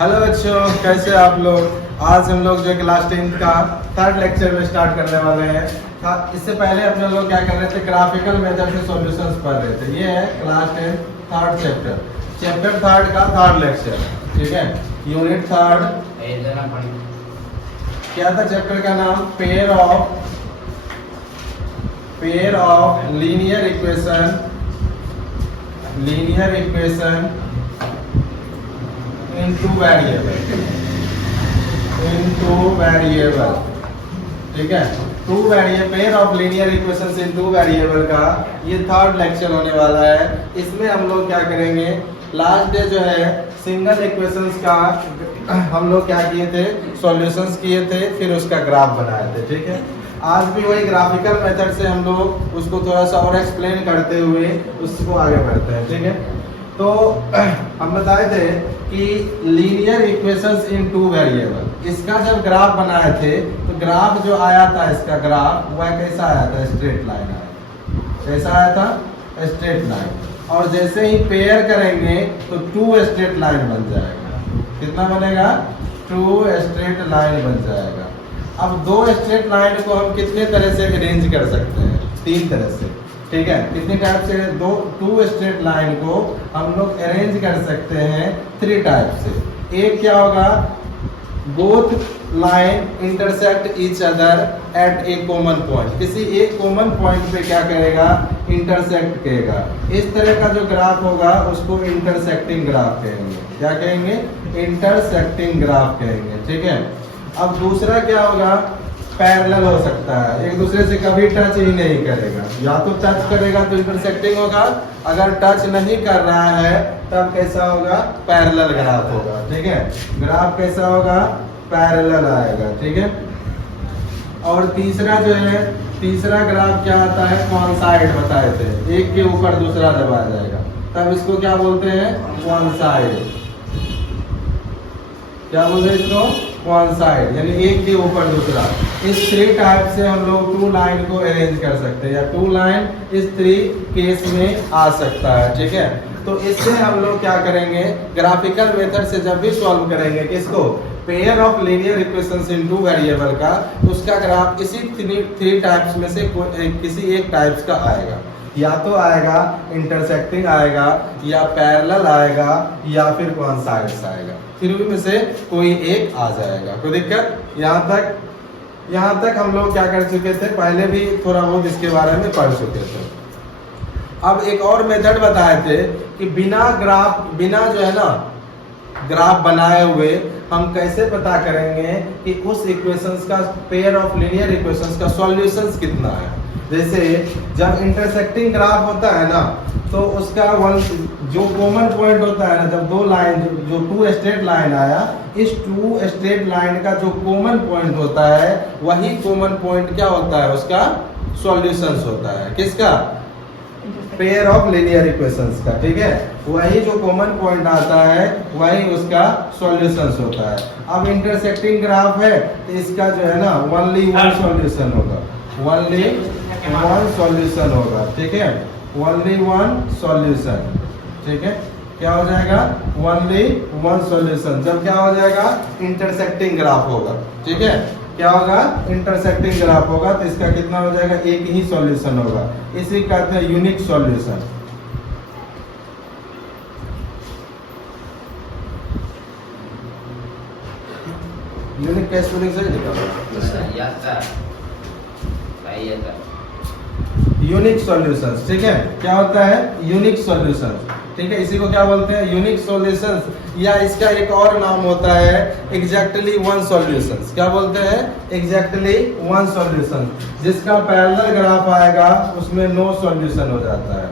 Hello बच्चों, कैसे आप लोग। आज हम लोग जो क्लास 10 का थर्ड लेक्चर में स्टार्ट करने वाले हैं। इससे पहले अपने लोग क्या कर रहे थे, ग्राफिकल मेथड से सॉल्यूशंस पढ़ रहे थे। ये है क्लास 10 थर्ड चैप्टर थर्ड का थर्ड लेक्चर, ठीक है। यूनिट थर्ड क्या था चैप्टर का नाम? Pair of linear equation into variable, ठीक है। Two variable, pair of linear equations in two variable का ये थर्ड लेक्चर होने वाला है। इसमें हम लोग क्या करेंगे, लास्ट डे जो है सिंगल इक्वेशंस का हम लोग क्या किए थे, सॉल्यूशंस किए थे, फिर उसका ग्राफ बनाए थे, ठीक है। आज भी वही ग्राफिकल मेथड से हम लोग उसको थोड़ा सा और एक्सप्लेन करते हुए उसको आगे बढ़ते हैं, ठीक है। तो हम बताए थे कि लीनियर इक्वेशंस इन टू वेरिएबल, इसका जब ग्राफ बनाए थे तो ग्राफ जो आया था, इसका ग्राफ वह कैसा आया था? स्ट्रेट लाइन आया। कैसा आया था? Straight line. और जैसे ही पेयर करेंगे तो टू स्ट्रेट लाइन बन जाएगा। कितना बनेगा? टू स्ट्रेट लाइन बन जाएगा। अब दो स्ट्रेट लाइन को हम कितने तरह से अरेंज कर सकते हैं? तीन तरह से, ठीक है। कितने टाइप से? टू स्ट्रेट लाइन को हम लोग अरेंज कर सकते हैं थ्री टाइप से। एक क्या होगा, both line intersect each other at A common point. किसी एक कॉमन पॉइंट पे क्या करेगा? इंटरसेक्ट करेगा। इस तरह का जो ग्राफ होगा उसको इंटरसेक्टिंग ग्राफ कहेंगे। क्या कहेंगे? इंटरसेक्टिंग ग्राफ कहेंगे, ठीक है। अब दूसरा क्या होगा, पैरेलल हो सकता है, एक दूसरे से कभी टच ही नहीं करेगा। या तो टच करेगा तो इंटरसेक्टिंग होगा, अगर टच नहीं कर रहा है तब कैसा होगा? पैरेलल ग्राफ होगा, ठीक है। ग्राफ कैसा होगा? पैरेलल आएगा, ठीक है। और तीसरा जो है, तीसरा ग्राफ क्या आता है? कॉन्साइड बताए थे, एक के ऊपर दूसरा दबा जाएगा, तब इसको क्या बोलते हैं? कॉन्साइड। क्या बोलते हैं इसको? कॉन्साइड, यानी एक के ऊपर दूसरा। इस थ्री टाइप से हम लोग टू लाइन को अरेंज कर सकते हैं, या टू लाइन इस थ्री केस में आ सकता है, ठीक है। तो इससे हम लोग क्या करेंगे, ग्राफिकल मेथड से जब भी सॉल्व करेंगे किसको, pair of linear equations in two variable का, उसका ग्राफ इसी थ्री टाइप्स में से किसी एक टाइप्स का आएगा। या तो आएगा इंटरसेक्टिंग आएगा, या पैरेलल आएगा, या फिर कॉन्साइड्स आएगा। तीनों में से कोई एक आ जाएगा। कोई दिक्कत? यहाँ तक हम लोग क्या कर चुके थे, पहले भी थोड़ा बहुत इसके बारे में पढ़ चुके थे। अब एक और मेथड बताए थे कि बिना जो है ना ग्राफ बनाए हुए हम कैसे पता करेंगे कि उस इक्वेशंस का, पेयर ऑफ लीनियर इक्वेशंस का सॉल्यूशंस कितना है। जैसे जब इंटरसेक्टिंग ग्राफ होता है ना, तो उसका जो कॉमन पॉइंट होता है ना, जब दो लाइन जो टू स्ट्रेट लाइन आया, इस टू स्ट्रेट लाइन का जो कॉमन पॉइंट होता है, वही कॉमन पॉइंट क्या होता है? उसका सॉल्यूशंस होता है। किसका? पेयर ऑफ लीनियर इक्वेशंस का, ठीक है। वही जो कॉमन पॉइंट आता है वही उसका सॉल्यूशंस होता है। अब इंटरसेक्टिंग ग्राफ है तो इसका जो है ना ओनली वन सॉल्यूशन होगा, ओनली वन सॉल्यूशन होगा, ठीक है। ओनली वन सॉल्यूशन, ठीक है। क्या हो जाएगा? Only one solution. जब क्या हो जाएगा? इंटरसेक्टिंग ग्राफ होगा, ठीक है। क्या होगा? इंटरसेक्टिंग ग्राफ होगा, तो इसका कितना हो जाएगा? एक ही सॉल्यूशन होगा। इसी कहते हैं यूनिक सॉल्यूशन। यूनिक का स्पेलिंग सही लिखा? यूनिक सॉल्यूशंस, ठीक है। क्या होता है? यूनिक सॉल्यूशंस, ठीक है। इसी को क्या बोलते हैं? यूनिक सॉल्यूशंस, या इसका एक और नाम होता है एग्जैक्टली वन सॉल्यूशंस। क्या बोलते हैं? Exactly one solution. जिसका पैरेलल ग्राफ आएगा उसमें नो सॉल्यूशन हो जाता है।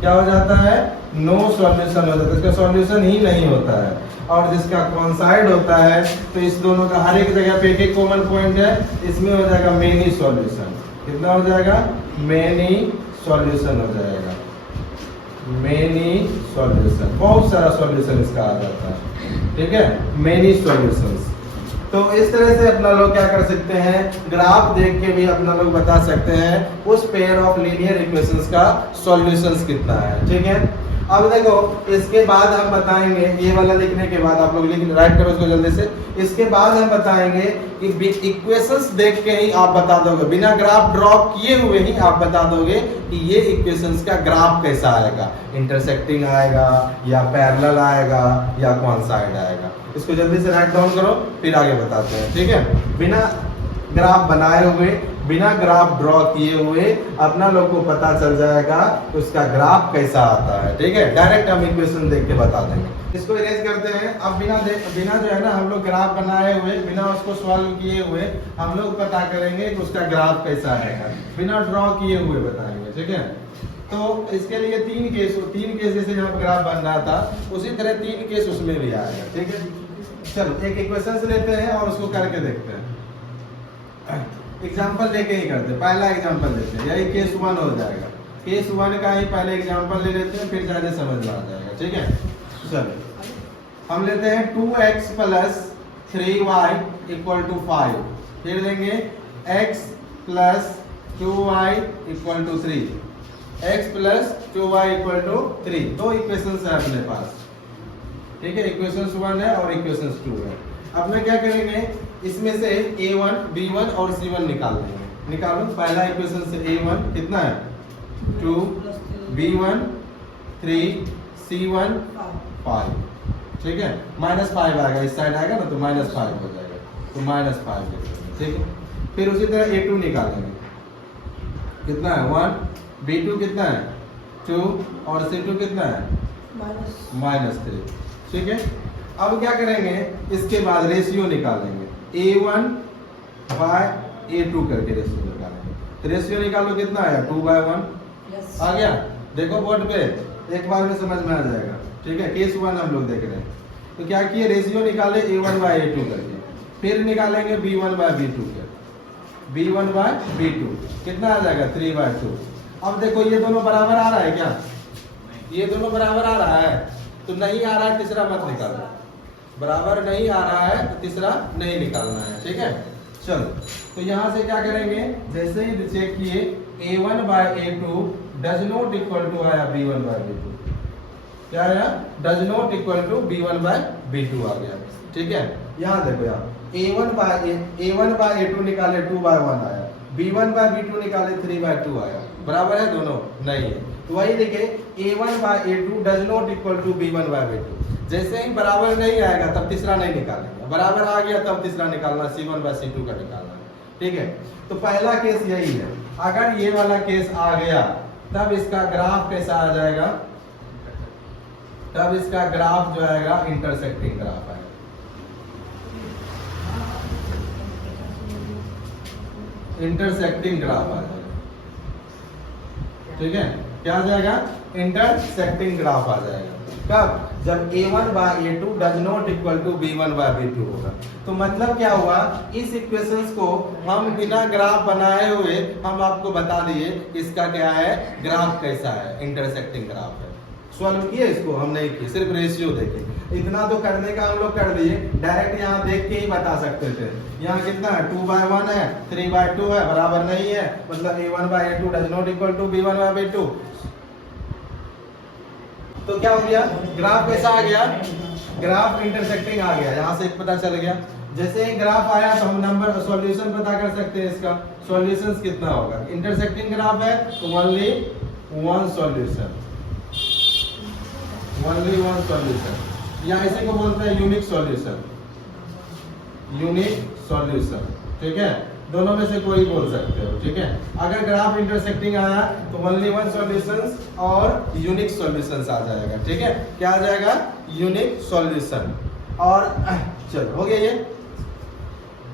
क्या हो जाता है? नो सॉल्यूशन हो जाता है, इसका सॉल्यूशन ही नहीं होता है। और जिसका कॉन्साइड होता है तो इस दोनों का हर एक जगह पे एक एक कॉमन पॉइंट है, इसमें हो जाएगा मेनी सॉल्यूशन। कितना हो जाएगा? मेनी सॉल्यूशन हो जाएगा, मेनी सॉल्यूशन। बहुत सारा सॉल्यूशन इसका आ जाता है, ठीक है। Many solutions. तो इस तरह से अपना लोग क्या कर सकते हैं, ग्राफ देख के भी अपना लोग बता सकते हैं उस पेयर ऑफ लीनियर इक्वेशंस का सॉल्यूशंस कितना है, ठीक है। अब देखो इसके बाद हम बताएंगे, ये वाला लिखने के बाद आप लोग राइट करो इसको जल्दी से। इसके बाद हम बताएंगे कि इक्वेशंस देख के ही आप बता दोगे, बिना ग्राफ ड्रॉ किए हुए ही आप बता दोगे कि ये इक्वेशंस का ग्राफ कैसा आएगा, इंटरसेक्टिंग आएगा या पैरेलल आएगा या कौन साइड आएगा। इसको जल्दी से राइट डाउन करो, फिर आगे बताते हैं, ठीक है। बिना ग्राफ बनाए हुए, बिना ग्राफ ड्रॉ किए हुए अपना लोग को पता चल जाएगा कि उसका ग्राफ कैसा आता है, ठीक है। डायरेक्ट हम इक्वेशन देख के बता देंगे। इसको इरेज करते हैं। अब बिना जो है ना हम लोग ग्राफ बनाए हुए, बिना उसको सॉल्व किए हुए हम लोग पता करेंगे कि उसका ग्राफ कैसा आएगा, बिना ड्रॉ किए हुए बताएंगे, ठीक है। तो इसके लिए तीन केस जैसे यहाँ ग्राफ बन रहा था उसी तरह तीन केस उसमें भी आएगा, ठीक है। चलो एक इक्वेशन से लेते हैं और उसको करके देखते हैं। एग्जांपल लेके ही करते हैं। पहला एग्जांपल लेते हैं, यही केस 1 हो जाएगा। केस 1 का ही पहले एग्जांपल ले लेते हैं, फिर ज्यादा समझ में आ जाएगा, ठीक है। चलो हम लेते हैं 2x + 3y = 5। फिर लेंगे x + 2y = 3। x + 2y = 3। दो इक्वेशंस है अपने पास, ठीक है। इक्वेशंस 1 है और इक्वेशंस 2 है। अब मैं क्या करेंगे, इसमें से a1, b1 और c1 निकाल लेंगे। निकालो पहला इक्वेशन से a1 कितना है 2, b1 3, c1 5, ठीक है। -5 आएगा, इस साइड आएगा ना तो -5 हो जाएगा, तो -5 लिख देंगे, ठीक है। फिर उसी तरह a2 निकालेंगे, कितना है 1, b2 कितना है 2 और c2 कितना है -3, ठीक है। अब क्या करेंगे, इसके बाद रेशियो निकालेंगे, a1 बाय a2 करके रेशियो निकालेंगे। तो रेशियो निकालो कितना आया 2/1 आ गया। देखो बोर्ड पे एक बार में समझ में आ जाएगा, ठीक है। केस 1 हम लोग देख रहे हैं, तो क्या किए रेशियो निकाले a1 बाय a2 करके, फिर निकालेंगे b1 बाय b2 के, b1 बाय b2 कितना आ जाएगा 3/2। अब देखो ये दोनों बराबर आ रहा है क्या, ये दोनों बराबर आ रहा है, तो नहीं आ रहा है तीसरा मत निकालना, बराबर नहीं आ रहा है तो तीसरा नहीं निकालना है, ठीक है। चलो तो यहाँ से क्या करेंगे, जैसे ही चेक किए a1 by a2 does not equal to आया b1 बाय b2, क्या आया does not equal to b1 by b2 आ गया, ठीक है। यहाँ देखो यहाँ a1 बाय a2 निकाले 2/1 आया, b1 बाय b2 निकाले 3/2 आया, बराबर है दोनों नहीं है, तो वही देखे a1 by a2 does not equal to b1 by b2। जैसे ही बराबर नहीं आएगा तब तीसरा नहीं निकालेंगे, बराबर आ गया तब तीसरा निकालना, c1 बाय c2 का निकालना, ठीक है। तो पहला केस यही है। अगर ये वाला केस आ गया तब इसका ग्राफ कैसा आ जाएगा, तब इसका ग्राफ जो आएगा इंटरसेक्टिंग ग्राफ आएगा, इंटरसेक्टिंग ग्राफ आ जाएगा, ठीक है। क्या आ जाएगा इंटरसेक्टिंग ग्राफ आ जाएगा। कब, जब a1 by a2 does not equal to b1 by b2 होगा। तो मतलब क्या हुआ, इस इक्वेशंस को हम बिना ग्राफ बनाए हुए हम आपको बता दिए इसका क्या है ग्राफ कैसा है, इंटरसेक्टिंग ग्राफ है। सॉल्व किए इसको हम नहीं किए, सिर्फ रेशियो देखे, इतना तो करने का हम लोग कर दिए, डायरेक्ट यहाँ देख के ही बता सकते थे। यहाँ कितना है 2/1 है, 3/2 है, बराबर नहीं है, मतलब a1 by a2 does not equal to b1 by b2। तो क्या हो गया, ग्राफ कैसा आ गया, ग्राफ इंटरसेक्टिंग आ गया, यहाँ से पता चल गया। जैसे ही ग्राफ आया तो हम नंबर सॉल्यूशन पता कर सकते हैं, इसका सॉल्यूशंस कितना होगा। इंटरसेक्टिंग ग्राफ है तो only one solution, only one solution, या इसी को बोलते हैं यूनिक सॉल्यूशन, यूनिक सॉल्यूशन, ठीक है। दोनों में से कोई बोल सकते हो, ठीक है। अगर ग्राफ इंटरसेक्टिंग आया तो ओनली वन सॉल्यूशंस और यूनिक सॉल्यूशंस आ जाएगा, ठीक है। क्या आ जाएगा यूनिक सॉल्यूशन। और चलो हो गया, ये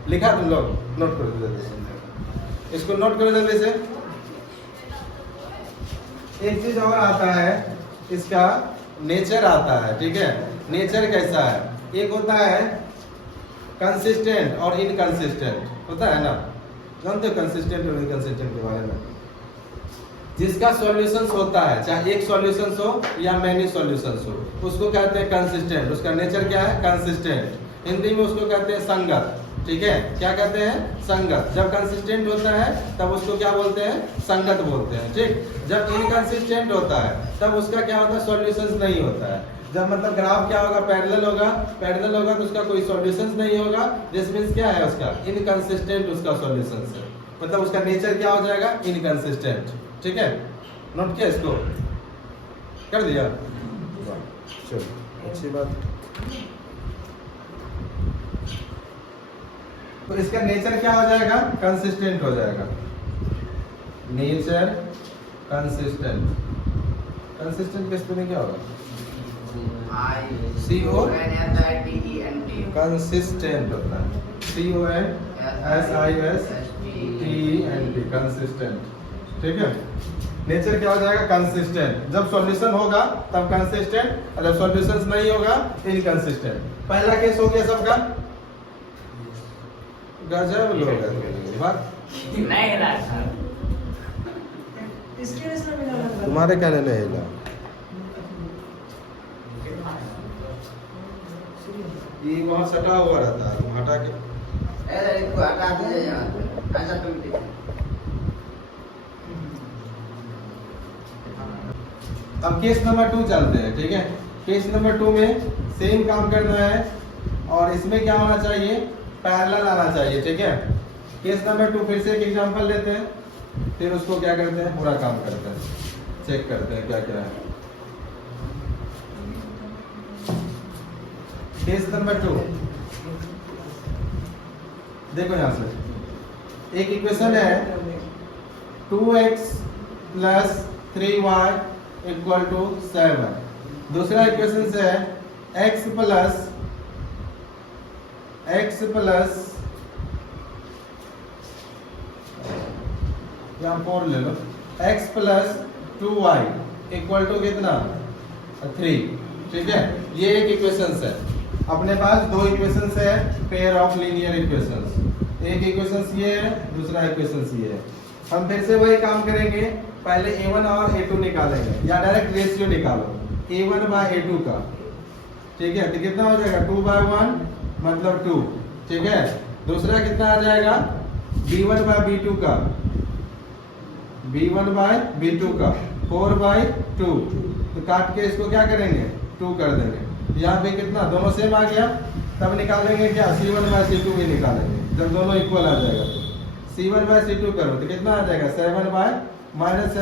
लिखा तुम लोग, नोट करो जल्दी से, इसको नोट करो जल्दी से। एक चीज और आता है, इसका नेचर आता है, ठीक है। नेचर कैसा है, एक होता है कंसिस्टेंट और इनकंसिस्टेंट, होता है ना, जानते हो कंसिस्टेंट और इनकंसिस्टेंट के बारे में। जिसका सॉल्यूशंस होता है, चाहे एक सॉल्यूशंस हो या मैनी सॉल्यूशंस हो, उसको कहते हैं कंसिस्टेंट। उसका नेचर क्या है, कंसिस्टेंट। हिंदी में उसको कहते हैं संगत, ठीक है, क्या कहते हैं, संगत। जब कंसिस्टेंट होता है तब उसको क्या बोलते हैं, संगत बोलते हैं। ठीक, जब इनकंसिस्टेंट होता है तब उसका क्या होता है, सॉल्यूशंस नहीं होता है। जब मतलब ग्राफ क्या होगा, पैरेलल होगा तो उसका कोई सॉल्यूशंस नहीं होगा, दिस मींस क्या है, उसका इनकंसिस्टेंट उसका सॉल्यूशंस है, मतलब उसका नेचर क्या हो जाएगा, इनकंसिस्टेंट। ठीक है, नोट किया, इसको कर दिया, चलो अच्छी बात। तो इसका नेचर क्या हो जाएगा, कंसिस्टेंट हो जाएगा, नेचर कंसिस्टेंट। कंसिस्टेंट किस पे क्या होगा, कंसिस्टेंट होता है, CONSISTENT, कंसिस्टेंट। ठीक है, नेचर क्या हो जाएगा, कंसिस्टेंट। जब सॉल्यूशन होगा तब कंसिस्टेंट, और जब सॉल्यूशंस नहीं होगा इनकंसिस्टेंट। पहला केस हो गया सबका, गजब लोग हैं बात, तुम्हारे क्या नहीं हिला, ये वहाँ सटा हुआ रहता है, हटा के अब केस नंबर 2 चलते हैं। ठीक है, केस नंबर 2 में सेम काम करना है, और इसमें क्या होना चाहिए, पैरेलल आना चाहिए। ठीक है, केस नंबर 2 फिर से एक एग्जांपल लेते हैं, फिर उसको क्या करते हैं, पूरा काम करते हैं, चेक करते हैं क्या क्या है। केस नंबर 2 देखो, यहां से एक इक्वेशन है 2x + 3y = 7। दूसरा इक्वेशन से है x + यहाँ 4 ले लो, x + 2y = कितना, 3। ठीक है, ये एक इक्वेशन है। अपने पास दो इक्वेशंस है, पेयर ऑफ लीनियर इक्वेशंस। एक इक्वेशंस ये है, दूसरा इक्वेशंस ये है। हम फिर से वही काम करेंगे, पहले a1 और a2 निकालेंगे, या डायरेक्ट रेशियो निकालो a1/a2 का। ठीक है, तो कितना हो जाएगा, 2/1 मतलब 2। ठीक है, दूसरा कितना आ जाएगा, b1/b2 का, b1/b2 का 4/2। तो काट के इसको क्या करेंगे, 2 कर देंगे। यहाँ पे कितना, दोनों सेम आ गया, तब निकालेंगे क्या, C1/C2 भी निकालेंगे। जब दोनों इक्वल आ जाएगा तो C1/C2 करो तो कितना आ जाएगा, 7/-3, माइनस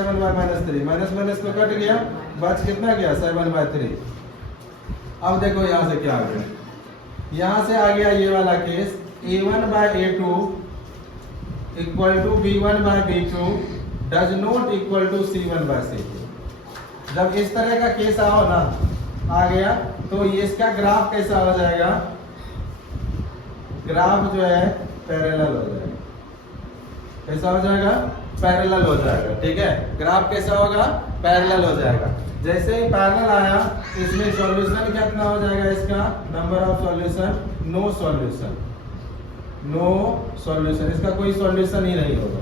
माइनस तो कट गया, बच कितना गया, 7/3। अब देखो यहाँ से क्या आ गया, यहाँ से आ गया ये वाला case, a1/a2 = b1/b2 does not equal to C1/C2। जब इस तरह का केस आओ ना, आ गया, तो ये इसका ग्राफ कैसा हो जाएगा, ग्राफ जो है पैरेलल हो जाएगा। कैसा हो जाएगा, पैरेलल हो जाएगा। ठीक है, ग्राफ कैसा होगा, पैरेलल हो जाएगा। जैसे ही पैरेलल आया, इसमें सॉल्यूशन कितना हो जाएगा, इसका number of solution, no solution, no solution, इसका कोई सॉल्यूशन ही नहीं होगा।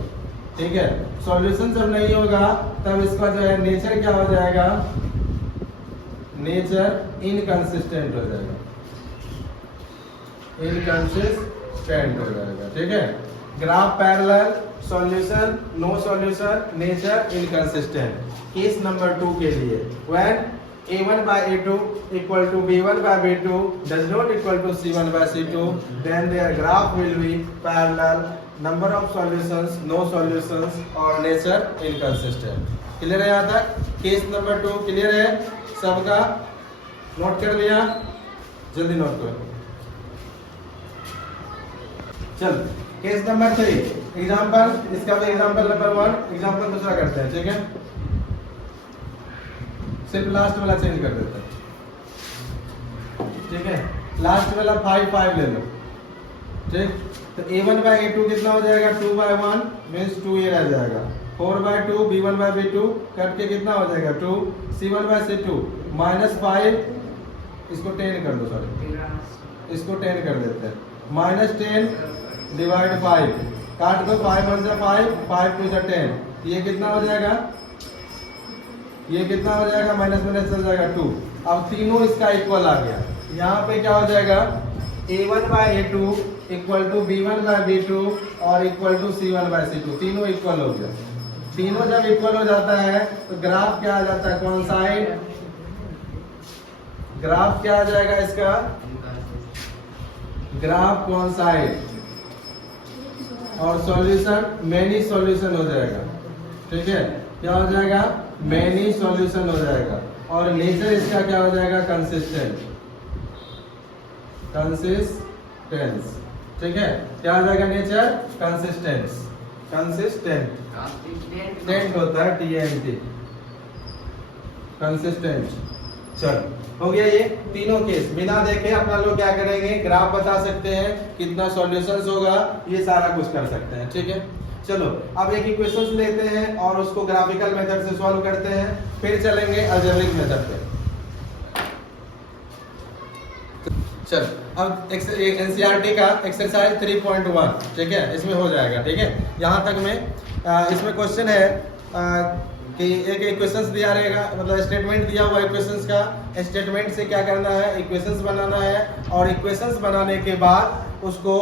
ठीक है, सॉल्यूशन जब नहीं होगा तब इसका जो है नेचर क्या हो जाएगा, नेचर इनकंसिस्टेंट हो जाएगा, इनकंसिस्टेंट हो जाएगा। ठीक है, graph parallel, solution no solution, nature inconsistent. Case number 2 के लिए, when a1/a2 = b1/b2 does not equal to C1/C2, then their graph will be parallel, number of solutions no solutions, और nature inconsistent। Clear है यहाँ तक, case number 2 clear है सबका, note कर लिया, जल्दी नोट करो। चल, केस नंबर 3 एग्जांपल, इसका भी एग्जांपल नंबर 1, एग्जांपल दूसरा करते हैं। ठीक है, सिर्फ लास्ट वाला चेंज कर देते हैं। ठीक है, लास्ट वाला 5 ले लो। ठीक, तो a1/a2 कितना हो जाएगा, 2/1 मींस 2 ये रह जाएगा, 4/2 b1/b2 कट के कितना हो जाएगा, 2 C1/C2 -5, इसको 10 कर दो, सॉरी इसको 10 कर देते हैं, -10 / 5 काट दो, 5 1 × 5, 5 2 × 10, ये कितना हो जाएगा, ये कितना हो जाएगा, माइनस माइनस चल जाएगा 2। अब तीनों इसका इक्वल आ गया, यहाँ पे क्या हो जाएगा, a1/a2 equal to B1 by B2 और equal to C1 bye C2, तीनों इक्वल हो गया। तीनों जब इक्वल हो जाता है तो ग्राफ क्या आ जाता है, कौन साइड, ग्राफ क्या आ जाएगा इसका, ग्राफ कौन साइड, और सॉल्यूशन मेनी सॉल्यूशन हो जाएगा। ठीक है, क्या हो जाएगा, मेनी सॉल्यूशन हो जाएगा। और नेचर इसका क्या हो जाएगा, कंसिस्टेंट, कंसिस्टेंस। ठीक है, क्या हो जाएगा नेचर, कंसिस्टेंस, कंसिस्टेंट, टेंट होता है TNT, कंसिस्टेंट। चल हो गया ये तीनों केस। बिना देखे अपना लोग क्या करेंगे, ग्राफ बता सकते हैं, कितना सॉल्यूशंस होगा, ये सारा कुछ कर सकते हैं। ठीक है, चलो अब एक इक्वेशंस लेते हैं और उसको ग्राफिकल मेथड से सॉल्व करते हैं, फिर चलेंगे अलजेब्रिक मेथड पे। चल अब एनसीईआरटी का एक्सरसाइज 3.1, ठीक है, इसमें हो जाएगा। ठीक है, यहाँ तक में इसमें क्वेश्चन है कि एक इक्वेशंस दिया रहेगा, मतलब स्टेटमेंट दिया हुआ इक्वेशंस का, स्टेटमेंट से क्या करना है, इक्वेशंस बनाना है, और इक्वेशंस बनाने के बाद उसको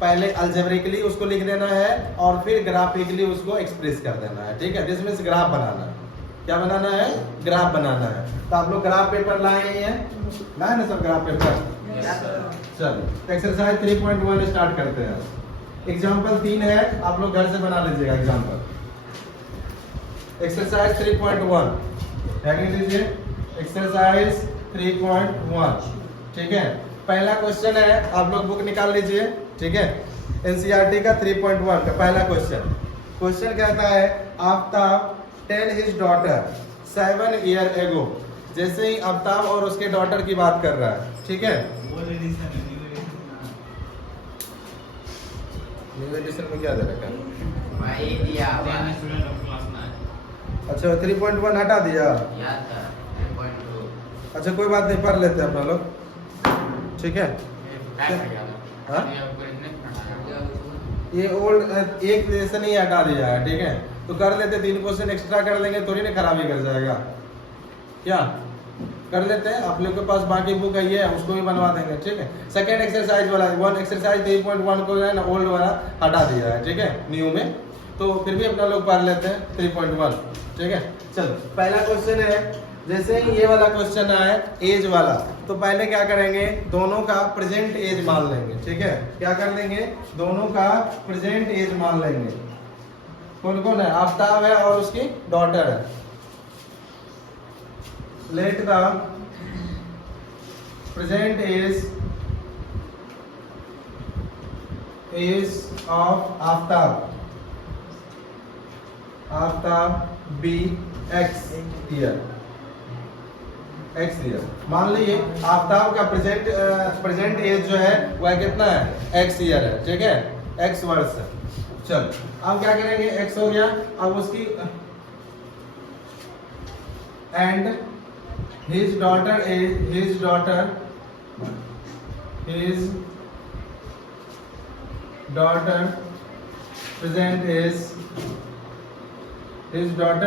पहले अलजेब्रिकली उसको लिख देना है और फिर ग्राफिकली उसको एक्सप्रेस कर देना है। ठीक है, दिस मींस ग्राफ बनाना है। क्या बनाना है, ग्राफ बनाना है। तो आप लोग ग्राफ पेपर लाए हैं, लाए ना सब ग्राफ पेपर? चलो एक्सरसाइज 3.1 स्टार्ट करते हैं। एग्जाम्पल 3 है, आप लोग घर से बना लीजिएगा एग्जाम्पल। एक्सरसाइज 3.1 हेडिंग दीजिए, एक्सरसाइज 3.1। ठीक है, पहला क्वेश्चन है, आप लोग बुक निकाल लीजिए। ठीक है, एनसीईआरटी का 3.1 का पहला क्वेश्चन। क्वेश्चन कहता है, Aftab tell his daughter 7 year ago. जैसे ही आफ्ताब और उसके डॉटर की बात कर रहा है। ठीक है, न्यू एडिशन में क्या दे रखा है? अच्छा 3.1 हटा दिया। अच्छा कोई बात नहीं, पढ़ लेते हैं अपना लोग। ठीक है, हाँ? ये ओल्ड एक जैसे नहीं हटा दिया है। ठीक है, तो कर लेते, 3 क्वेश्चन एक्स्ट्रा कर लेंगे, थोड़ी ना खराबी कर जाएगा। क्या कर लेते हैं, आप लोग के पास बाकी बुक है ये, उसको भी बनवा देंगे। ठीक है, सेकेंड एक्सरसाइज वाला 1 एक्सरसाइज 3.1 को है ना, ओल्ड वाला हटा दिया है। ठीक है, न्यू में, तो फिर भी अपना लोग पढ़ लेते हैं 3.1। ठीक है, चलो पहला क्वेश्चन है, जैसे ही ये वाला क्वेश्चन आए एज वाला, तो पहले क्या करेंगे, दोनों का प्रेजेंट एज मान लेंगे। ठीक है, क्या कर लेंगे, दोनों का प्रेजेंट एज मान लेंगे। कौन कौन है, आफ्ताब है और उसकी डॉटर है। Let the present age of Aftab be x year, मान लीजिए आफ्ताब का प्रेजेंट एज जो है वह कितना है, x ईयर है। ठीक है, x वर्ष है। चल अब क्या करेंगे, x हो गया, अब उसकी and his daughter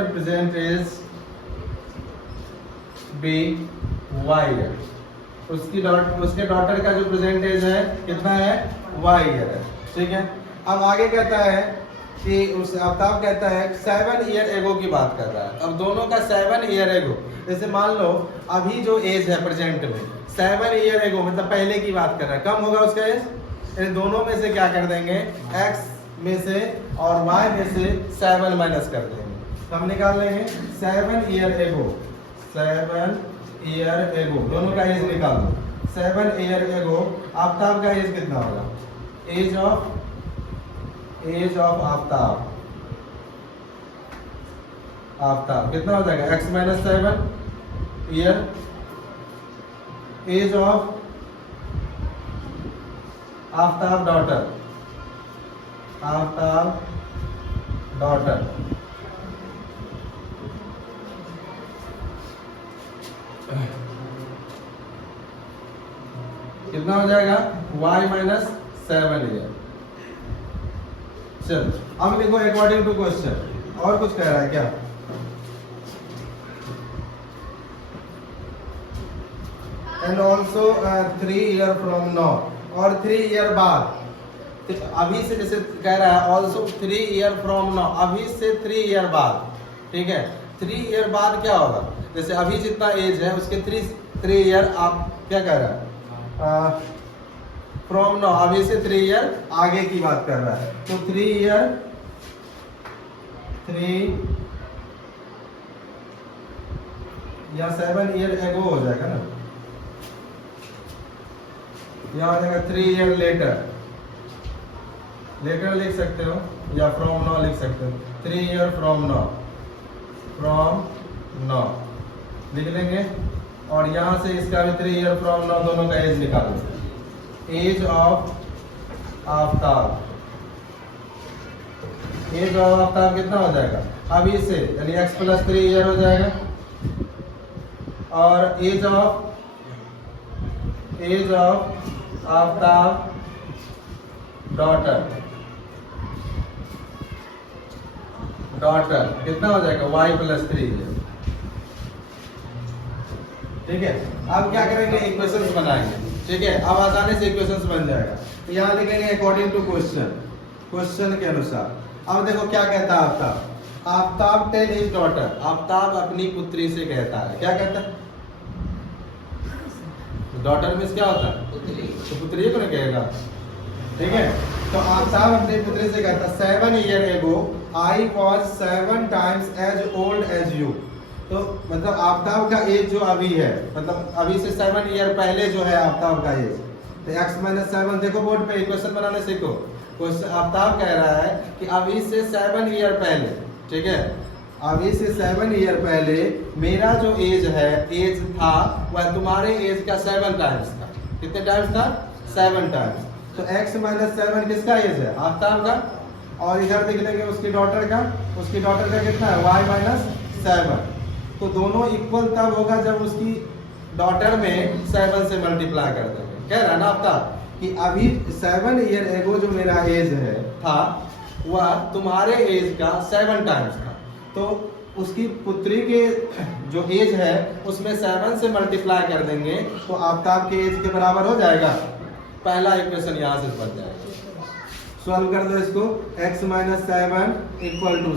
present is be y है। उसके डॉटर का जो प्रेजेंट एज है कितना है, वाई ईयर है। ठीक है, अब आगे कहता है कि उस आफ्ताब कहता है 7 ईयर एगो की बात कर रहा है। अब दोनों का 7 ईयर एगो, जैसे मान लो अभी जो एज है प्रेजेंट में 7 ईयर एगो, मतलब पहले की बात कर रहा है, कम होगा उसका एज। दोनों में से क्या कर देंगे, x में से और y में से 7 माइनस कर देंगे, तो हम निकाल लेंगे 7 ईयर एगो, 7 ईयर एगो, दोनों का एज निकाल दो। 7 ईयर एगो आफ्ताब का एज कितना होगा, एज ऑफ आफ्ताब कितना हो जाएगा, x minus 7 year, age of Aftab daughter कितना हो जाएगा, y माइनस 7 ईयर। चल अब देखो अकॉर्डिंग टू क्वेश्चन, और कुछ कह रहा है क्या, and also 3 year from now, और 3 ईयर बाद अभी से जैसे कह रहा है ऑल्सो 3 ईयर फ्रॉम नाउ, अभी से 3 ईयर बाद, ठीक है। 3 ईयर बाद क्या होगा, जैसे अभी जितना एज है उसके 3 ईयर आप क्या कह रहा है फ्रॉम नाउ, अभी से 3 ईयर आगे की बात कर रहा है। तो 3 या 7 ईयर एगो हो जाएगा ना, यहाँ हो जाएगा 3 ईयर लेटर, लेटर लिख सकते हो या फ्रॉम नाउ लिख सकते हो। 3 ईयर फ्रॉम नाउ लिख लेंगे, और यहाँ से इसका भी 3 ईयर फ्रॉम नाउ, दोनों का एज निकालो। Age of Aftab, age of Aftab कितना हो जाएगा अभी से, यानी x + 3 ईयर हो जाएगा। और एज ऑफ आफ्ताब डॉटर कितना हो जाएगा y + 3 ईयर, ठीक है। अब क्या करेंगे, इक्वेशंस बनाएंगे, ठीक है। अब आसानी से इक्वेशंस बन जाएगा। तो यहाँ लिखेंगे अकॉर्डिंग टू क्वेश्चन के अनुसार। अब देखो क्या कहता है Aftab tell his daughter, Aftab अपनी पुत्री से कहता है, क्या कहता है, डॉटर मींस क्या होता है पुत्री, तो पुत्री को ना कहेगा, ठीक है। तो आफ्ताब अपनी पुत्री से कहता 7 year ago I was 7 times as old age you. तो मतलब आफ्ताब का एज जो अभी है, मतलब अभी से 7 ईयर पहले जो है आफ्ताब का एज, तो x - 7 देखो बोर्ड पे, इक्वेशन बनाने सीखो। क्वेश्चन आफ्ताब कह रहा है कि अभी से 7 ईयर पहले, ठीक है, अभी से 7 ईयर पहले मेरा जो एज है, एज था, वह तुम्हारे एज का 7 टाइम्स था। कितने टाइम्स था 7 टाइम्स। तो x - 7 किसका एज है आफ्ताब का, और इधर देख लेंगे उसकी डॉटर का, कितना है y - 7। तो दोनों इक्वल तब होगा जब उसकी डॉटर में 7 से मल्टीप्लाई कर देंगे। कह रहा है ना आफ्ताब कि अभी 7 ईयर एगो जो मेरा एज है था, वह तुम्हारे एज का 7 टाइम्स था। तो उसकी पुत्री के जो एज है उसमें 7 से मल्टीप्लाई कर देंगे तो आफ्ताब के एज के बराबर हो जाएगा। पहला इक्वेशन यहाँ से बन जाएगा। सॉल्व कर दो इसको, x - 7 =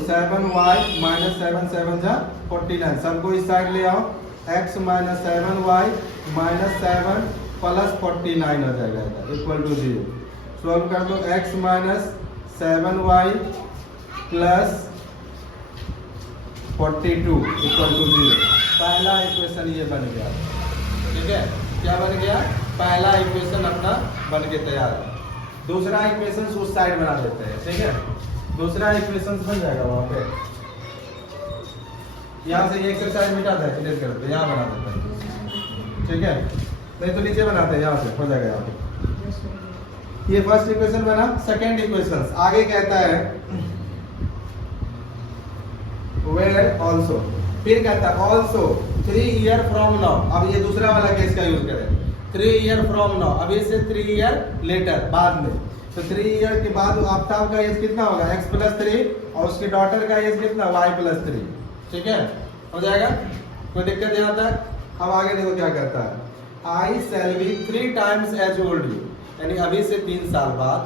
7y - 7 7 जा 49, सबको इस साइड ले आओ। x - 7y - 7 + 49 हो जाएगा इक्वल टू 0। सॉल्व कर दो, x - 7y + 42 इक्वल टू 0। पहला इक्वेशन ये बन गया, ठीक है। क्या बन गया, पहला इक्वेशन अपना बन के तैयार है। दूसरा इक्वेशन उस साइड बना देते हैं, ठीक है। दूसरा इक्वेशन बन जाएगा वहां पे, यहाँ से एक्सरसाइज मिटा दे, क्लियर कर दे, यहाँ बना देते हैं, ठीक है। नहीं तो नीचे बनाते हैं, यहाँ से हो जाएगा। यहाँ पे ये फर्स्ट इक्वेशन बना। सेकेंड इक्वेशन आगे कहता है वेयर ऑल्सो, फिर कहता है ऑल्सो 3 ईयर फ्रॉम नाउ। अब ये दूसरा वाला केस का यूज करें, 3 ईयर फ्रॉम नाउ, अभी से 3 ईयर लेटर, बाद में। तो 3 ईयर के बाद आफ्ताब का एज कितना होगा x + 3, और उसकी डॉटर का एज कितना y + 3, ठीक है, हो जाएगा। कोई दिक्कत यहाँ तक। अब आगे देखो क्या कहता है, I shall be 3 times as old you, यानी अभी से 3 साल बाद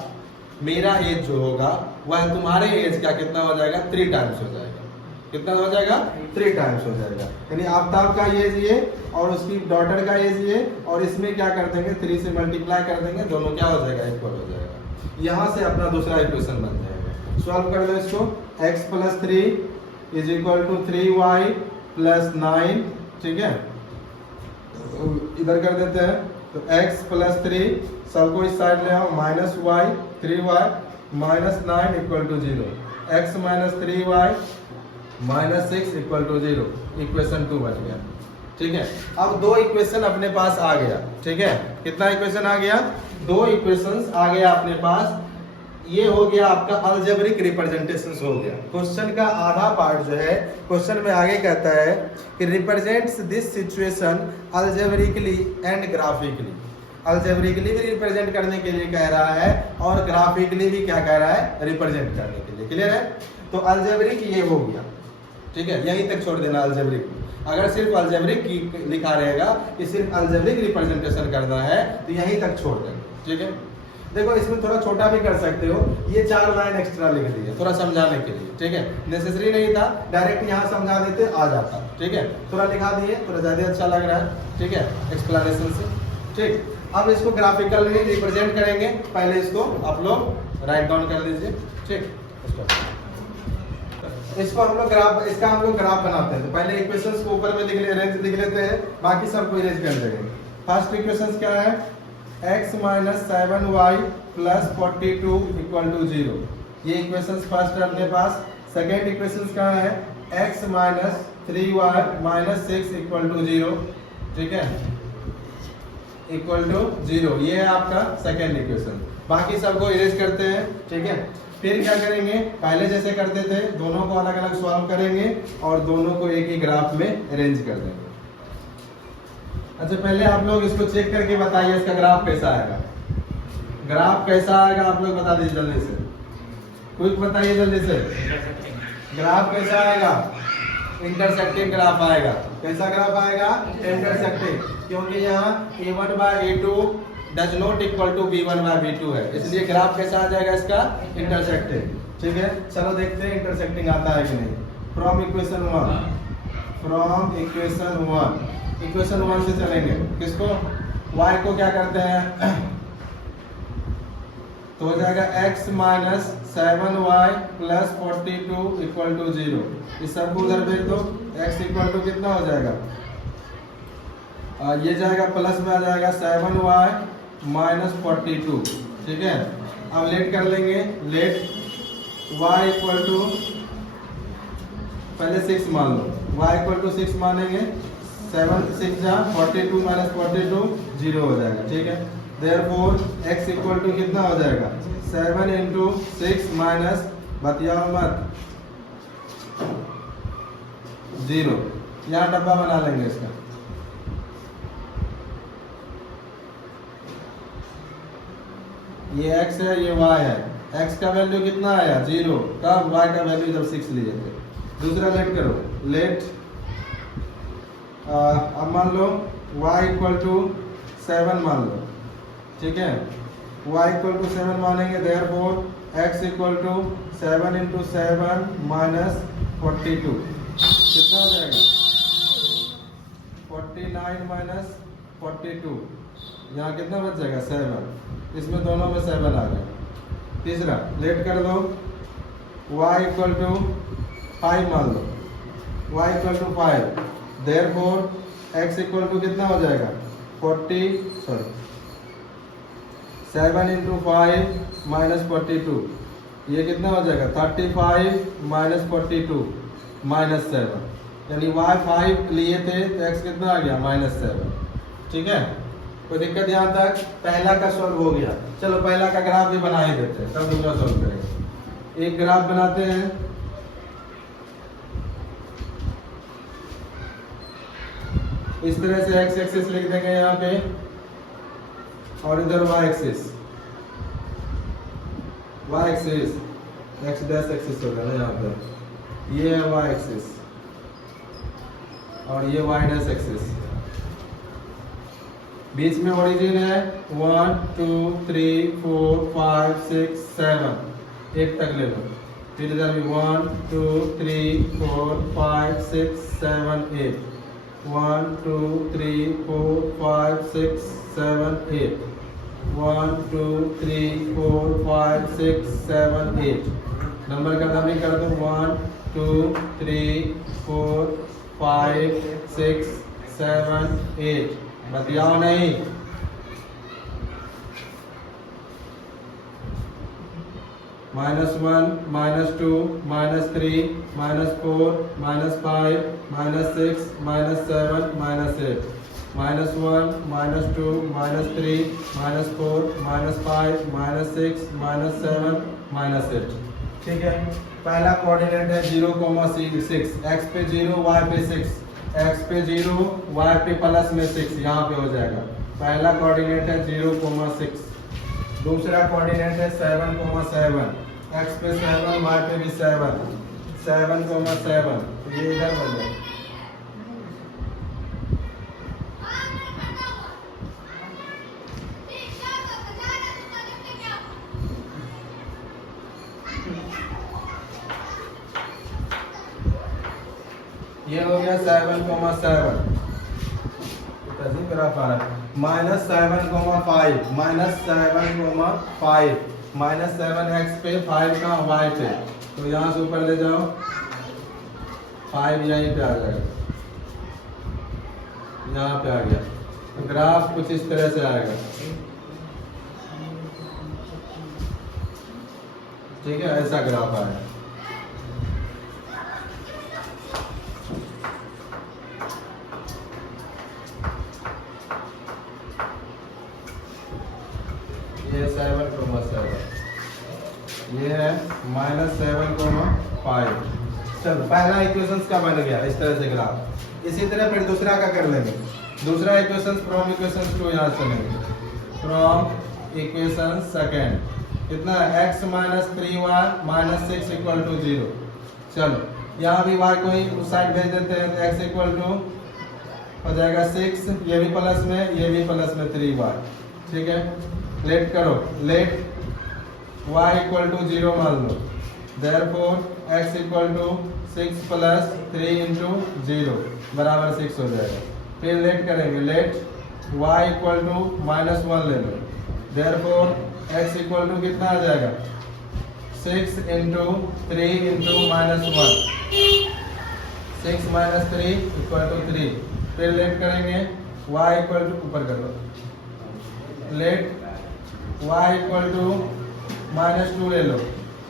मेरा एज जो होगा वह तुम्हारे एज का कितना हो जाएगा 3 टाइम्स हो जाएगा। कितना हो जाएगा 3 टाइम्स हो जाएगा, यानी आफ्ताब का एज ये और उसकी डॉटर का एज ये, और इसमें क्या कर देंगे 3 से मल्टीप्लाई कर देंगे, दोनों क्या हो जाएगा इक्वल हो जाएगा। यहाँ से अपना दूसरा इक्वेशन बन जाएगा। सॉल्व कर दो इसको, x + 3 = 3y + 9, ठीक है। इधर कर देते हैं, तो x + 3 सबको इस साइड ले आओ, -y 3y - 9 = 0, x - 3y - 6 = 0, equation 2 बन गया, ठीक है। अब 2 इक्वेशन अपने पास आ गया, ठीक है। कितना इक्वेशन आ गया, 2 इक्वेशंस आ गया अपने पास। ये हो गया आपका अलजेब्रिक रिप्रेजेंटेशंस हो गया। क्वेश्चन का आधा पार्ट जो है, क्वेश्चन में आगे कहता है कि represents this situation algebraically and graphically. Algebraically भी रिप्रेजेंट करने के लिए कह रहा है और ग्राफिकली भी क्या कह रहा है, रिप्रेजेंट करने के लिए। क्लियर है। तो अलजेब्रिक ये हो गया, ठीक है, यहीं तक छोड़ देना अलजेब्रिक। अगर सिर्फ अलजेब्रिक की लिखा रहेगा कि सिर्फ अलजेब्रिक रिप्रेजेंटेशन करना है तो यहीं तक छोड़ देंगे, ठीक है। देखो इसमें थोड़ा छोटा भी कर सकते हो, ये 4 लाइन एक्स्ट्रा लिख दी है थोड़ा समझाने के लिए, ठीक है। नेसेसरी नहीं था, डायरेक्ट यहाँ समझा देते आ जाता, ठीक है। थोड़ा लिखा दिए, थोड़ा ज़्यादा अच्छा लग रहा है, ठीक है, एक्सप्लेनेशन से, ठीक। अब इसको ग्राफिकल में रिप्रेजेंट करेंगे, पहले इसको आप लोग राइट डाउन कर लीजिए, ठीक। इसको हम लोग ग्राफ, इसका हम लोग ग्राफ बनाते हैं। तो पहले इक्वेशंस को ऊपर में रेंज लिख लेते हैं, बाकी सबको इरेज कर देंगे। फर्स्ट इक्वेशन क्या है, x minus 7y plus 42 equal to 0। ये इक्वेशन फर्स्ट है अपने पास। सेकेंड इक्वेशन क्या है, x minus 3y minus 6 equal to 0, ठीक है, इक्वल टू 0। ये है आपका सेकेंड इक्वेशन। बाकी सबको इरेज करते हैं, ठीक है। फिर क्या करेंगे, पहले जैसे करते थे, दोनों को अलग अलग सॉल्व करेंगे और दोनों को एक ही ग्राफ में अरेंज कर देंगे। अच्छा पहले आप लोग इसको चेक करके बताइए इसका ग्राफ कैसा आएगा। ग्राफ कैसा आएगा आप लोग बता दीजिए जल्दी से, क्विक बताइए जल्दी से। ग्राफ कैसा आएगा, इंटरसेक्टिंग ग्राफ आएगा। कैसा ग्राफ आएगा, इंटरसेक्टिंग, क्योंकि यहाँ a1 by a2 does not equal to b1 by b2 है, इसलिए ग्राफ कैसा आ जाएगा इसका, इंटरसेक्टिंग, ठीक है। चलो देखते हैं इंटरसेक्टिंग आता है कि नहीं। फ्रॉम इक्वेशन 1, इक्वेशन 1 से चलेंगे, किसको, y को क्या करते हैं, तो हो जाएगा x minus 7y plus 42 equal to 0। इस सबको उधर भेज दो, x इक्वल टू कितना हो जाएगा, ये जाएगा प्लस में आ जाएगा 7y माइनस 42, ठीक है। अब लेट कर लेंगे, लेट y इक्वल टू पहले 6 मान लो, y इक्वल टू 6 मानेंगे, 7 6 जा 42 माइनस 42 0 हो जाएगा, ठीक है। देयरफॉर x इक्वल टू कितना हो जाएगा, 7 इंटू 6 माइनस, बतियाओ मत, 0। यहाँ डब्बा बना लेंगे इसका, ये x है ये y है। x का वैल्यू कितना आया, 0, कब, y का वैल्यू जब 6 लिए थे। दूसरा लेट करो, लेट अब मान लो y इक्वल टू 7 मान लो, ठीक है। y इक्वल टू 7 मानेंगे, therefore x equal to 7 into 7 minus 42 कितना हो जाएगा, 49 माइनस 42, यहाँ कितना बच जाएगा, 7, इसमें दोनों में 7 आ गया। तीसरा लेट कर दो, y इक्वल टू 5 मान लो, y equal to 5, therefore x equal to कितना हो जाएगा, 7 इंटू 5 माइनस 42, ये कितना हो जाएगा, 35 माइनस 42 माइनस 7, यानी y 5 लिए थे तो x कितना आ गया, -7, ठीक है। कोई दिक्कत यहाँ तक, पहला का सॉल्व हो गया। चलो पहला का ग्राफ भी बना ही देते हैं, तब दूसरा सॉल्व करेंगे। एक ग्राफ बनाते हैं, इस तरह से x एक्सिस लिख देंगे यहाँ पे और इधर y axis, x dash axis होगा ना यहाँ पे, ये है y एक्सिस और ये y डैश एक्सिस। बीच में ओरिजिन है 1 2 3 4 5 6 7, एक तक ले लो, फिर इधर भी 1 2 3 4 5 6 7 8, 1 2 3 4 5 6 7 8, 1 2 3 4 5 6 7 8, नंबर का डमी कर दो, 1 2 3 4 5 6 7 8, बतियाओ नहीं, -1 -2 -3 -4 -5 -6 -7 -8, -1 -2 -3 -4 -5 -6 -7 -8, ठीक है। पहला कोऑर्डिनेट है 0,6, x पे 0 y पे 6, x पे 0 y पे प्लस में 6, यहाँ पे हो जाएगा। पहला कोऑर्डिनेट है 0,6। दूसरा कोऑर्डिनेट है 7,7, x पे 7 y पे भी 7, 7,7, ये इधर हो जाएगा। ये हो गया 7,7 ग्राफ आ रहा है -7,5 -7,5 -7x पे 5 का y पे, तो यहाँ से ऊपर ले जाओ 5 यहीं पे आ जाएगा, यहाँ पे आ गया। तो ग्राफ कुछ इस तरह से आएगा, ठीक है, ऐसा ग्राफ आएगा। ये 7,7 ये है -7,5। चलो पहला इक्वेशन का बन गया इस तरह से ग्राफ। इसी तरह फिर दूसरा का कर लेंगे। दूसरा इक्वेशन फ्रॉम इक्वेशन 2 यहाँ से लेंगे, फ्रॉम इक्वेशन सेकेंड कितना है x - 3y - 6 = 0। चलो यहाँ भी y को ही उस साइड भेज देते हैं, तो x = हो जाएगा 6, ये भी प्लस में, ये भी प्लस में 3y, ठीक है। लेट करो, लेट y = 0 मान लो, therefore x = 6 + 3 × 0 बराबर 6 हो जाएगा। फिर लेट करेंगे, लेट y = -1 ले लो, therefore x = कितना आ जाएगा 6 × 3 × -1, 6 - 3 = 3। फिर लेट करेंगे y = ऊपर कर लो, लेट y = -2 ले लो,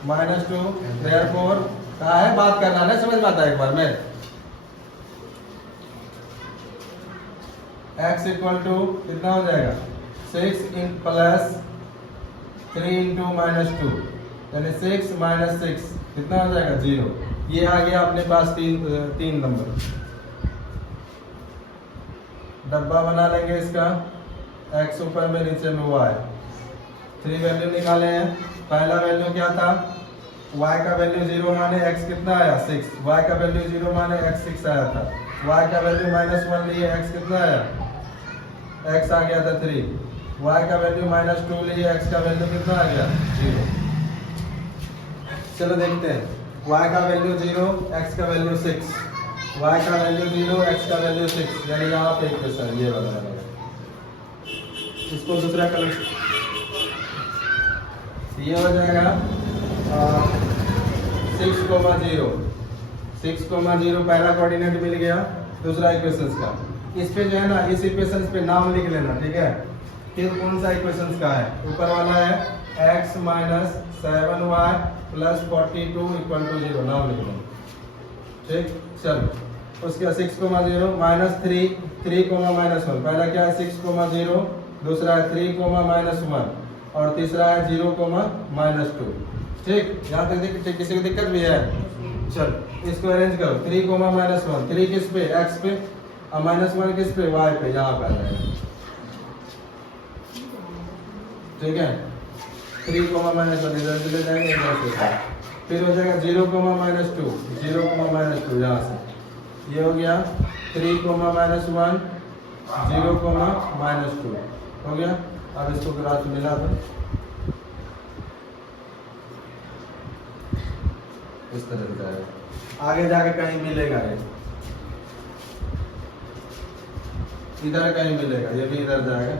-2, therefore कहा है बात करना है, समझ में आता है एक बार में। x = कितना हो जाएगा 6 + 3 × -2 यानी 6 - 6 कितना हो जाएगा 0। ये आ गया अपने पास तीन नंबर। डब्बा बना लेंगे इसका, x ऊपर में नीचे में y। 3 वैल्यू निकाले हैं। पहला वैल्यू क्या था, y का वैल्यू 0 माने x कितना आया 6, y का वैल्यू 0 माने x 6 आया था, y का वैल्यू -1 लिए x कितना आया, x आ गया था 3, y का वैल्यू -2 लिए x का वैल्यू कितना आ गया 0। चलो देखते हैं, y का वैल्यू 0, x का वैल्यू 6, y का वैल्यू 0, x का वैल्यू 6, यानी यहाँ पे इक्वेशन ये वाला है। इसको दूसरा कलर ये हो जाएगा 6,0, 6,0 पहला कोऑर्डिनेट मिल गया दूसरा इक्वेशन का। इस पे जो है ना, इस इक्वेशन पे नाम लिख लेना, ठीक है। फिर कौन सा इक्वेशन का है, ऊपर वाला है x - 7y + 42 = 0, नाम लिख लो, ठीक। चलो उसके 6,0 -3, 3,-1, पहला क्या है 6,0, दूसरा है 3,-1 और तीसरा है 0,-2, ठीक। यहाँ तक किसी को दिक्कत भी है। चल इसको अरेंज करो, 3,-1, 3 किस पे x पे और -1 किस पे y पे, यहाँ पे आ जाएगा, ठीक है। 3,-1 इधर से ले जाएंगे, इधर से, फिर हो जाएगा 0,-2, 0,-2 यहाँ से, ये हो गया 3,-1, 0,-2 हो गया। अब इसको ग्राफ मिला दो इस तरह से जाएगा, आगे जाके कहीं मिलेगा ये, इधर कहीं मिलेगा, ये भी इधर जाएगा,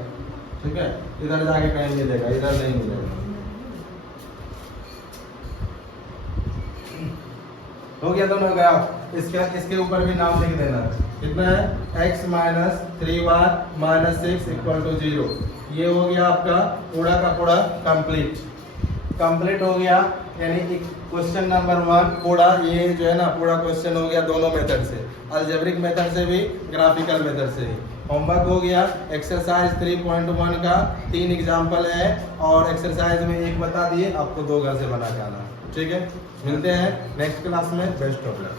ठीक है। इधर जाके कहीं मिलेगा, इधर नहीं मिलेगा। हो गया दोनों ग्राफ। इसके ऊपर भी नाम लिख देना, कितना है x - 3y - 6 = 0। ये हो गया आपका पूरा का पूरा कंप्लीट हो गया, यानी क्वेश्चन नंबर 1 पूरा, ये जो है ना पूरा क्वेश्चन हो गया दोनों मेथड से, अलजेब्रिक मेथड से भी, ग्राफिकल मेथड से भी। होमवर्क हो गया एक्सरसाइज 3.1 का 3 एग्जाम्पल है, और एक्सरसाइज में 1 बता दिए, आपको 2 घर से बना के आना है, ठीक है। मिलते हैं नेक्स्ट क्लास में, बेस्ट ऑफ लक।